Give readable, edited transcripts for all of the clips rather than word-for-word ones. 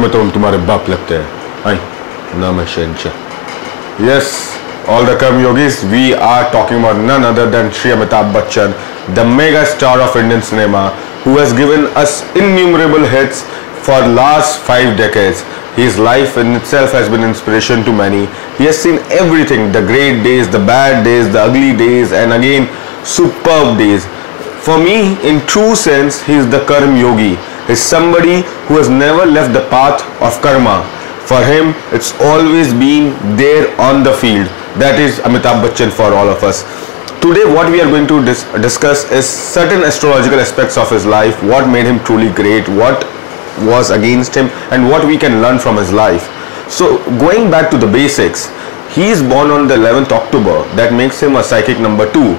में तो हम तुम्हारे बाप लगते हैं. Hi, नाम है Shehanshah. Yes, all the karmyogis, we are talking about none other than Shri Amitabh Bachchan, the mega star of Indian cinema, who has given us innumerable hits for last 5 decades. His life in itself has been inspiration to many. He has seen everything, the great days, the bad days, the ugly days, and again superb days. For me, in true sense, he is the karm yogi. He is somebody who has never left the path of karma. For him, it's always been there on the field. That is Amitabh Bachchan for all of us. Today what we are going to discuss is certain astrological aspects of his life, what made him truly great, what was against him, and what we can learn from his life. So going back to the basics, he is born on the 11th October. That makes him a psychic number 2.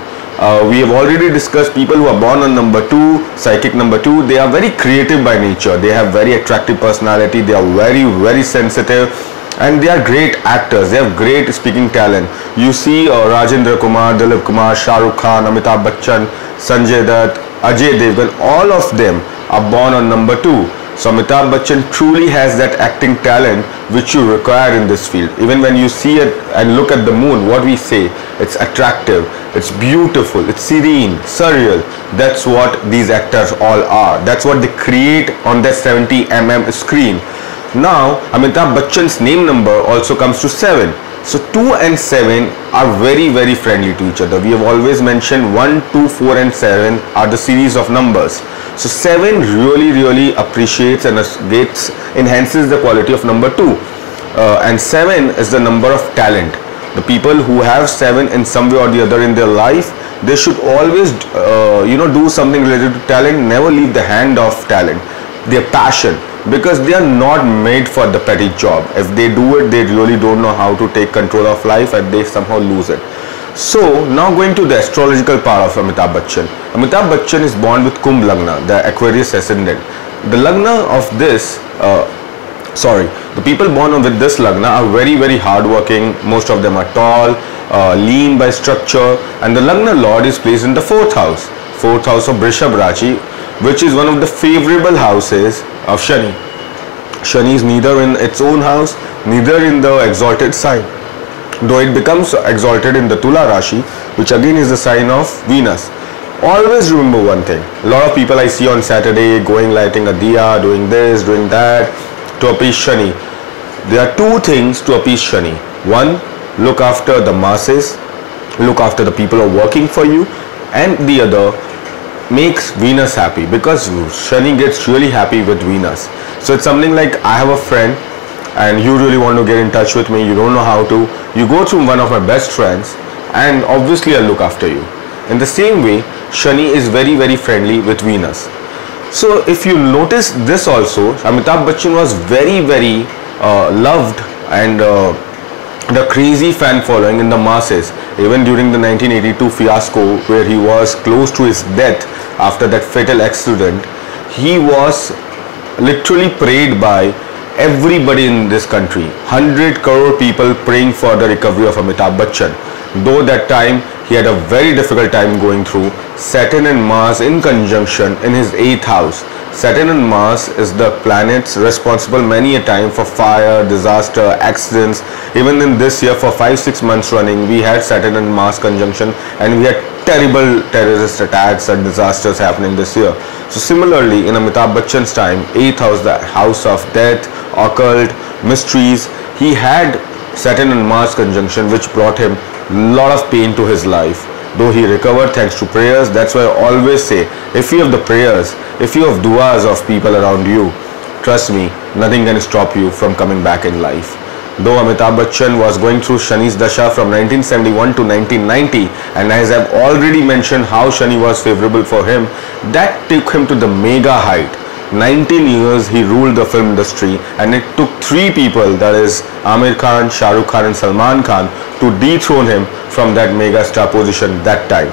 We have already discussed people who are born on number 2, psychic number 2. They are very creative by nature. They have very attractive personality. They are very sensitive, and they are great actors. They have great speaking talent. You see Rajendra Kumar, Dilip Kumar, Shah Rukh Khan, Amitabh Bachchan, Sanjay Dutt, Ajay Devgan, all of them are born on number 2. So Amitabh Bachchan truly has that acting talent which you require in this field. Even when you see it and look at the moon, what we say, it's attractive, it's beautiful, it's serene, surreal. That's what these actors all are. That's what they create on their 70 screen. Now Amitabh Bachchan's name number also comes to 7. So 2 and 7 are very friendly to each other. We have always mentioned 1, 2, 4 and 7 are the series of numbers. So 7 really appreciates and enhances the quality of number 2. And 7 is the number of talent. The people who have 7 in some way or the other in their life, they should always do something related to talent, never leave the hand of talent, their passion, because they are not made for the petty job. If they do it, they really don't know how to take control of life, and they somehow lose it. So now going to the astrological part of Amitabh Bachchan. Amitabh Bachchan is born with Kumbh Lagna, the Aquarius ascendant. The Lagna of this, the people born with this Lagna are very hardworking. Most of them are tall, lean by structure, and the Lagna Lord is placed in the 4th house. 4th house of Brishabh Rashi, which is one of the favorable houses of Shani. Shani is neither in its own house, neither in the exalted sign, though it becomes exalted in the Tula Rashi, which again is the sign of Venus. Always remember one thing. A lot of people I see on Saturday going lighting a diya, doing this, doing that to appease Shani. There are 2 things to appease Shani. One, look after the masses, look after the people who are working for you, and the other, makes Venus happy, because Shani gets really happy with Venus. So it's something like, I have a friend and you really want to get in touch with me, you don't know how to, you go through one of my best friends, and obviously I'll look after you. In the same way, Shani is very friendly with Venus. So if you notice this also, Amitabh Bachchan was very loved, and the crazy fan following in the masses. Even during the 1982 fiasco, where he was close to his death after that fatal accident, he was literally prayed by everybody in this country. 100 crore people praying for the recovery of Amitabh Bachchan. Though that time he had a very difficult time going through. Saturn and Mars in conjunction in his 8th house. Saturn and Mars is the planets responsible many a time for fire, disaster, accidents. Even in this year, for 5-6 months running, we had Saturn and Mars conjunction, and we had terrible terrorist attacks and disasters happening this year. So similarly, in Amitabh Bachchan's time, 8th house, the house of death, occult, mysteries, he had Saturn and Mars conjunction, which brought him a lot of pain to his life. Though he recovered thanks to prayers. That's why I always say, if you have the prayers, if you have duas of people around you, trust me, nothing can stop you from coming back in life. Though Amitabh Bachchan was going through Shani's Dasha from 1971 to 1990, and as I've already mentioned how Shani was favorable for him, that took him to the mega height. 19 years he ruled the film industry, and it took 3 people, that is Amir Khan, Shah Rukh Khan and Salman Khan, to dethrone him from that mega star position that time.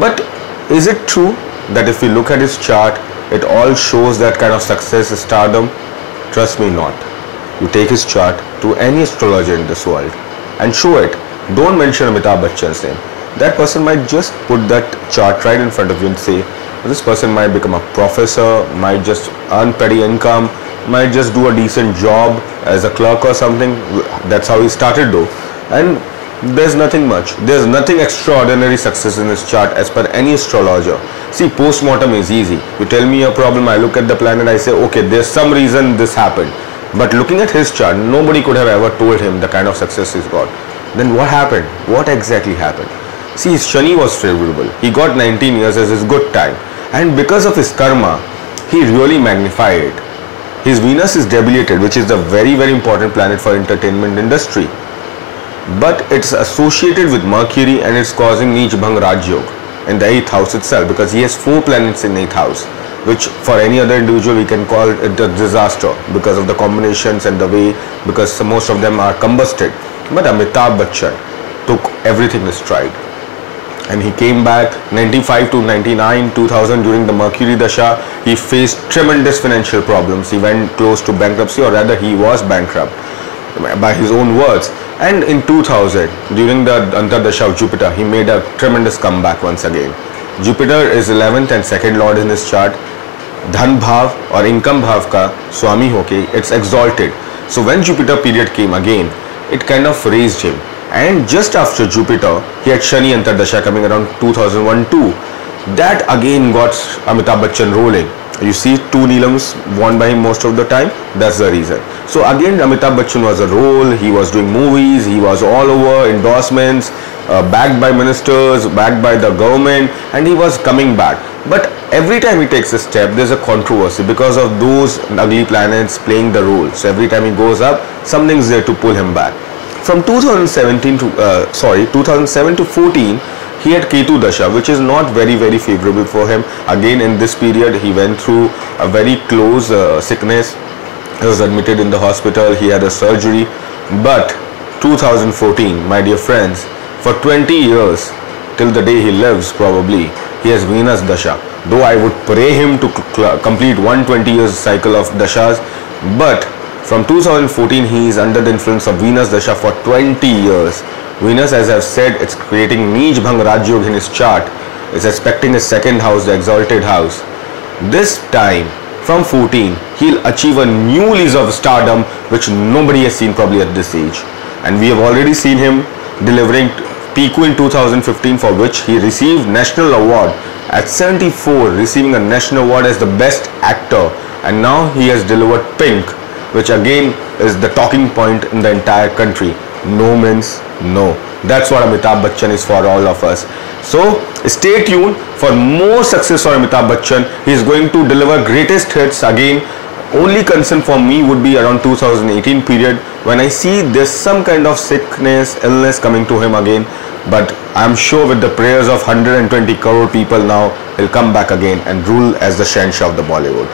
But is it true that if you look at his chart, it all shows that kind of success, stardom? Trust me, not. You take his chart to any astrologer in this world and show it. Don't mention Amitabh Bachchan's name. That person might just put that chart right in front of you and say, this person might become a professor, might just earn petty income, might just do a decent job as a clerk or something. That's how he started though. And there's nothing much. There's nothing extraordinary success in his chart as per any astrologer. See, post-mortem is easy. You tell me a problem, I look at the planet, I say, okay, there's some reason this happened. But looking at his chart, nobody could have ever told him the kind of success he's got. Then what happened? What exactly happened? See, his Shani was favorable. He got 19 years as his good time. And because of his karma, he really magnified it. His Venus is debilitated, which is a very, very important planet for entertainment industry. But it's associated with Mercury and it's causing Neech Bhang Raj Yoga in the 8th house itself, because he has 4 planets in 8th house, which for any other individual we can call it a disaster because of the combinations and the way, because most of them are combusted. But Amitabh Bachchan took everything in stride. And he came back 95 to 99, 2000 during the Mercury Dasha. He faced tremendous financial problems. He went close to bankruptcy, or rather he was bankrupt by his own words. And in 2000, during the Antardasha of Jupiter, he made a tremendous comeback once again. Jupiter is 11th and 2nd lord in his chart. Dhan Bhav or income Bhav ka Swami hoke, it's exalted. So when Jupiter period came again, it kind of raised him. And just after Jupiter, he had Shani Antardasha coming around 2001-2. That again got Amitabh Bachchan rolling. You see 2 Neelams won by him most of the time. That's the reason. So again, Amitabh Bachchan was a role. He was doing movies. He was all over, endorsements, backed by ministers, backed by the government, and he was coming back. But every time he takes a step, there's a controversy because of those ugly planets playing the role. So every time he goes up, something's there to pull him back. From 2007 to 14, he had Ketu Dasha, which is not very, very favorable for him. Again, in this period, he went through a very close sickness. He was admitted in the hospital. He had a surgery. But 2014, my dear friends, for 20 years, till the day he lives probably, he has Venus Dasha. Though I would pray him to complete 120 years cycle of Dashas, but from 2014, he is under the influence of Venus Dasha for 20 years. Venus, as I've said, it's creating Neech Bhang Raj Yoga in his chart. It's aspecting his 2nd house, the exalted house. This time, from 14, he'll achieve a new lease of stardom, which nobody has seen probably at this age. And we have already seen him delivering Piku in 2015, for which he received National Award. At 74, receiving a National Award as the best actor. And now he has delivered Pink, which again is the talking point in the entire country. No means no. That's what Amitabh Bachchan is for all of us. So stay tuned for more success for Amitabh Bachchan. He is going to deliver greatest hits again. Only concern for me would be around 2018 period, when I see there's some kind of sickness, illness coming to him again. But I'm sure with the prayers of 120 crore people now, he'll come back again and rule as the Shehanshah of the Bollywood.